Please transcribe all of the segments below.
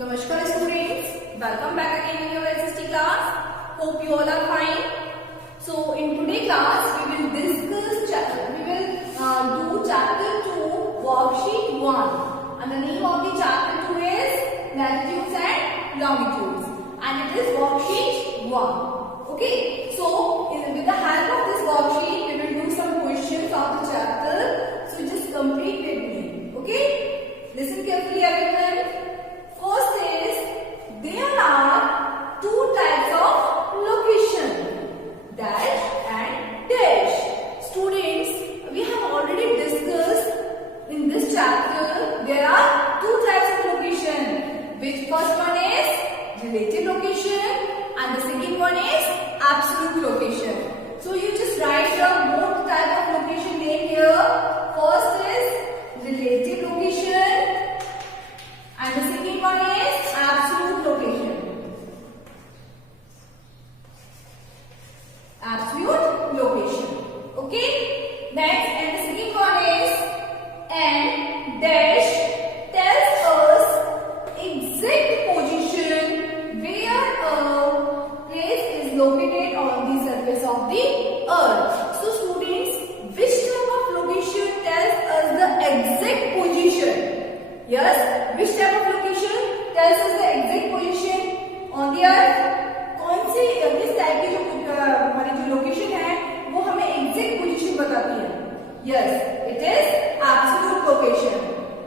Namaskar students, welcome back again in your s.st class. Hope you all are fine. So in today's class we will discuss, do chapter 2 worksheet 1 and the name of the chapter 2 is latitudes and longitudes and it is worksheet 1. Okay, so with the help of this worksheet we will do some questions of the chapter. So just complete with me. Okay, listen carefully everyone. First is, there are two types of location, dash and dash. Students, we have already discussed in this chapter, there are two types of location. Which first one is relative location and the second one is absolute location. So you just write your both type of location name here. First is relative location. And the second one is absolute location. Absolute location. Okay. Next, and the second one is and dash tells us exact position where a place is located on the surface of the earth. So students, which type of location tells us the exact position? Yes, which type of location tells us the exact position on the earth? कौन सी किस type की जो हमारी जो location है वो हमें exact position बताती है? Yes, it is absolute location.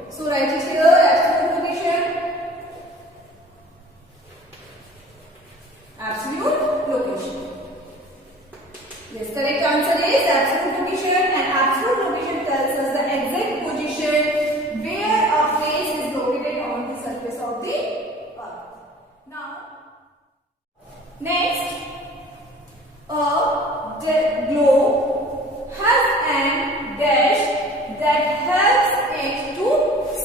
So write it here, absolute location. Absolute location. Yes, correct answer is absolute location, and absolute location tells us the exact position where a place is located on the surface of the earth. Now, next, a globe has an dash that helps it to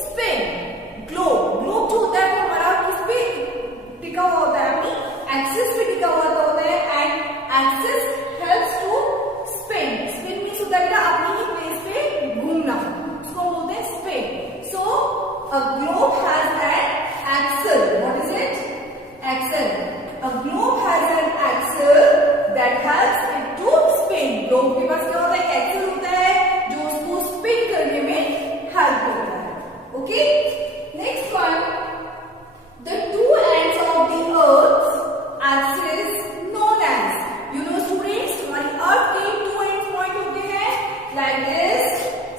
spin. Globe जो होता है वो हमारा किस पे टिका हुआ होता है, अपनी एक्सिस पे टिका हुआ होता है, and axis helps to spin. Spin means होता है अपनी ही प्लेस पे घूमना, उसको हम बोलते हैं spin. So a globe has an axle. What is it? Axle. A globe has an axle that helps it to spin. Globe के पास क्या होता है? एक axle होता है जो उसको spin करने में help करता है. Okay? Next one. The two ends of the Earth's axis known as. You know students, हमारी Earth के two ends point होते हैं like this.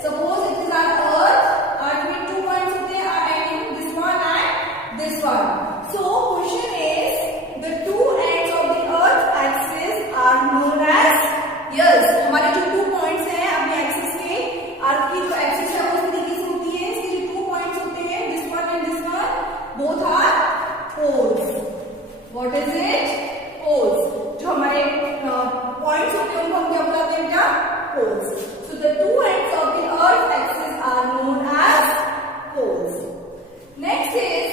Suppose it is our Earth. Earth में two points होते हैं. I mean this one and this one. So question is, the two ends of the Earth's axis are known as. Yes, हमारे जो two points हैं अपने axis के, Earth की जो axis है वो इस तरीके से होती है. इसके जो two points होते हैं, this one and this one, both are poles. What is it? Poles. जो हमारे points होते हैं उनको हम क्या बुलाते हैं बेटा? Poles. So the two ends of the Earth's axis are known as poles. Next is,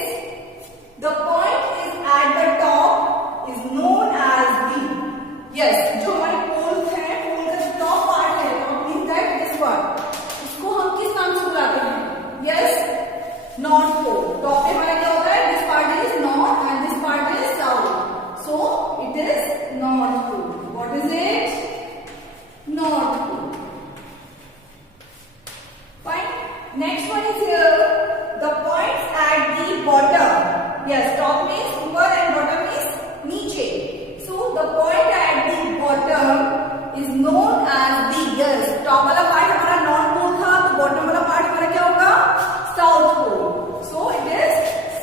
the point is at the top is known as the. Yes, जो हमारे poles हैं, pole का जो top part है, top means that this part. इसको हम किस नाम से बुलाते हैं? Yes, north pole. Top पे हमारा क्या होता है? This part is north and this part is south. So it is north pole. What is it? North pole. Fine. Next one is here. The points at the bottom. Yes, top means ऊपर and bottom is नीचे. So the point at the bottom is known as the. Yes, top वाला part हमारा north pole था, तो bottom वाला part हमारा क्या होगा? South pole. So it is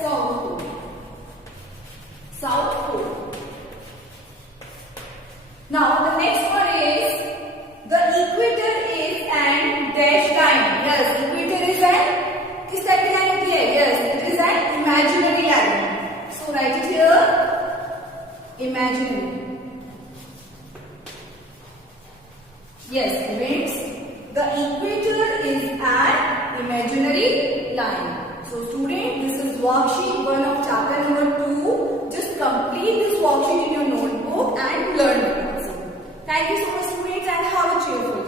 south pole. South pole. Now the next one is, the equator is an dash line. Yes, equator is an किस type की लाइन होती है? Yes, it is an imaginary line. So write it here, imaginary. Yes, students, the equator is an imaginary line. So student, this is worksheet 1 of chapter number 2. Just complete this worksheet in your notebook and learn it also. Thank you so much students and have a cheerful